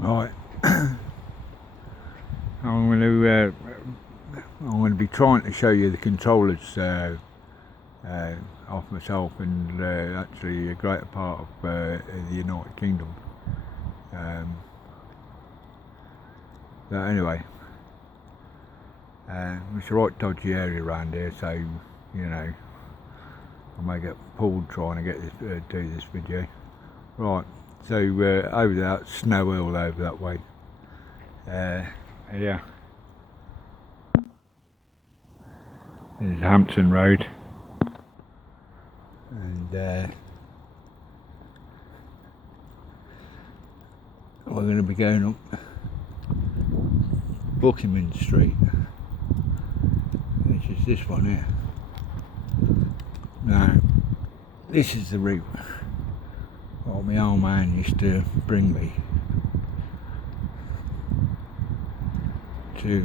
Right, I'm going to be trying to show you the controllers off myself, and actually a greater part of the United Kingdom. But anyway, it's a right dodgy area around here, so you know I may get pulled trying to get this, do this video. Right, so over there, it's snow all over that way. Yeah, this is Hampton Road, and we're going to be going up Buckingham Street, which is this one here. Now, this is the route what my old man used to bring me to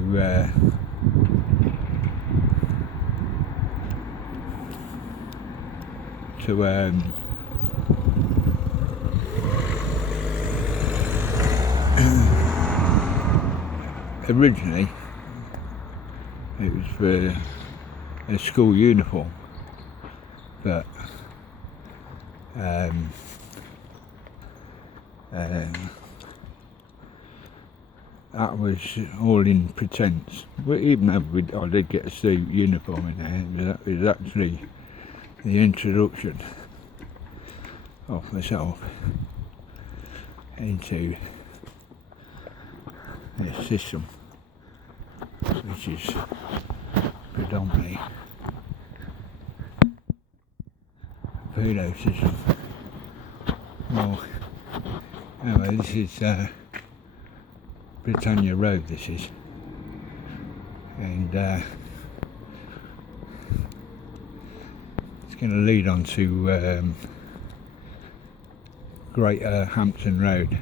originally it was for a school uniform, but that was all in pretense. Well, even though I did get a suit uniform in there, it was actually the introduction of myself into this system, which is predominantly a pedo system. Well, anyway, this is Britannia Road, this is, and it's going to lead on to Greater Hampton Road,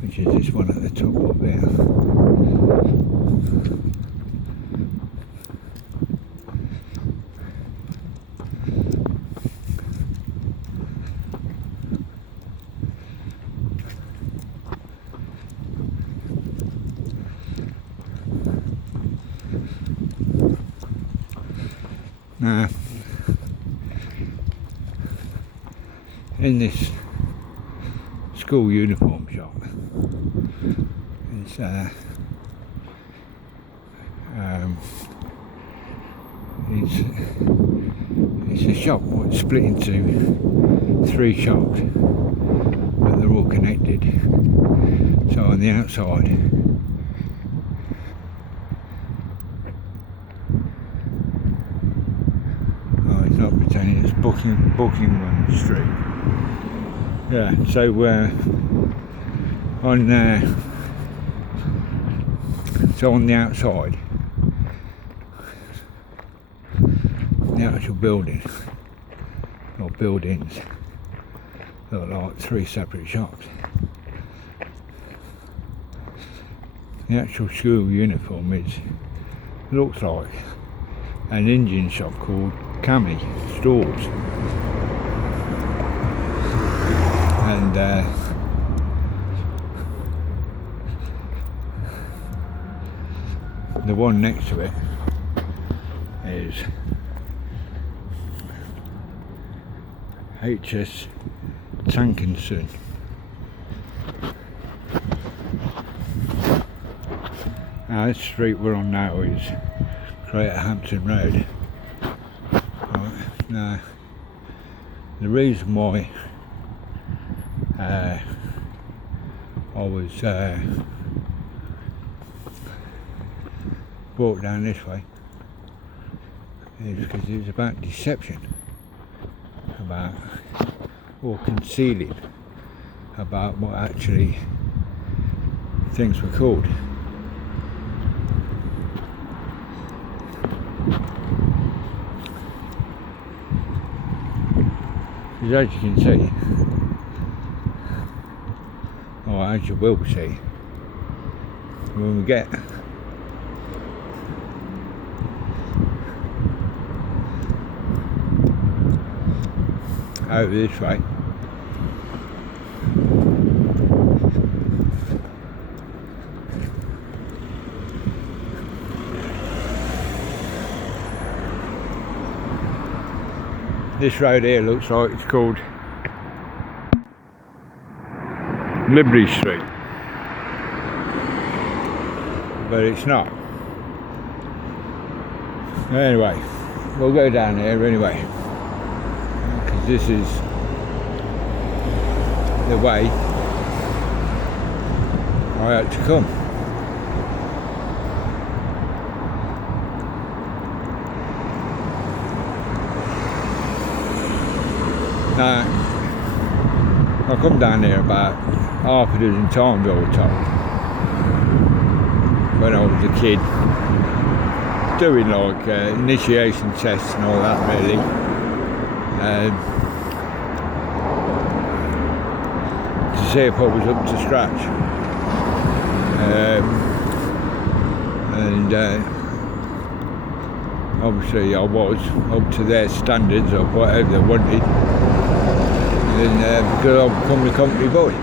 which is this one at the top up there. Now, in this school uniform shop, it's a shop that's split into 3 shops, but they're all connected. So on the outside, it's not Britannia, it's Buckingham Street. Yeah, so on the outside, the actual building or buildings look like 3 separate shops. The actual school uniform looks like an Indian shop called Cami Stores, and the one next to it is HS Tank and Sons. Now this street we're on now is Greater Hampton Road. Right, now the reason why I was brought down this way is because it was about deception, about or concealing about what actually things were called. Because as you can see, or as you will see, when we get over this way, This road here looks like it's called Liberty Street, but it's not. Anyway, we'll go down here anyway, because this is the way I had to come. Now, I come down here about half a dozen times, I was told, when I was a kid, doing like initiation tests and all that, really. To see if I was up to scratch. And obviously I was up to their standards of whatever they wanted. And because I've become the company boy.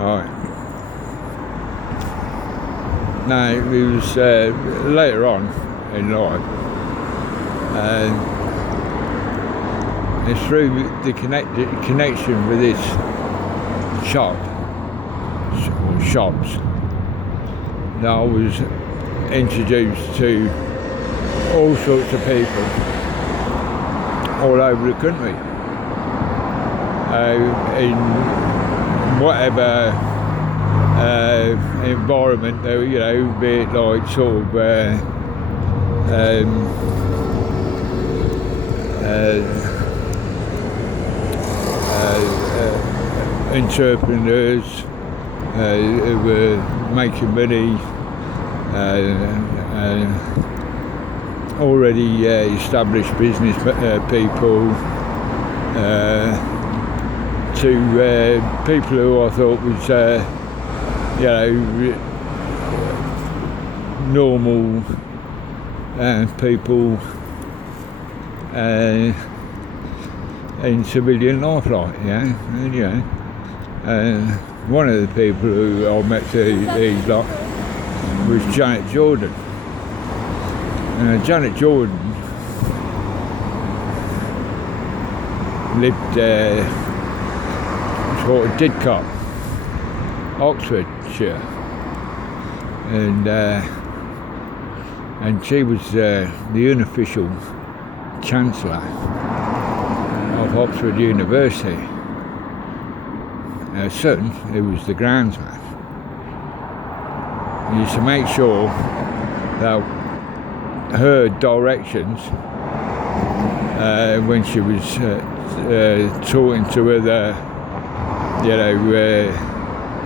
Alright. Now it was later on in life. It's through the connection with this shop or shops that I was introduced to all sorts of people all over the country, in whatever environment, you know, be it like sort of entrepreneurs who were making money, already established business people, to people who I thought was, you know, normal people in civilian life, like, yeah, and, you know. One of the people who I met these lot was Janet Jordan. Janet Jordan lived sort of Didcot, Oxfordshire, and she was the unofficial Chancellor of Oxford University. Her son, who was the groundsman, used to make sure that her directions when she was talking to other, you know,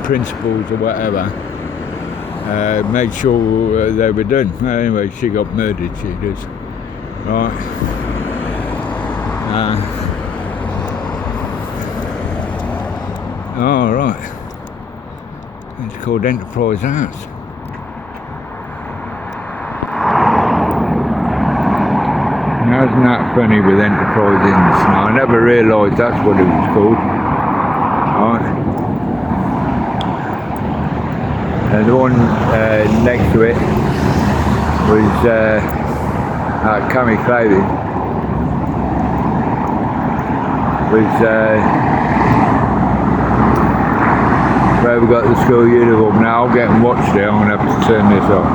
principals or whatever, made sure they were done. Anyway, she got murdered, she does. Right. Oh, right. It's called Enterprise House. Now, isn't that funny with Enterprise Inns? No, I never realised that's what it was called. Right. And the one next to it was Cami Clothing. Was where we got the school uniform. Now I'm getting watched here, I'm going to have to turn this off.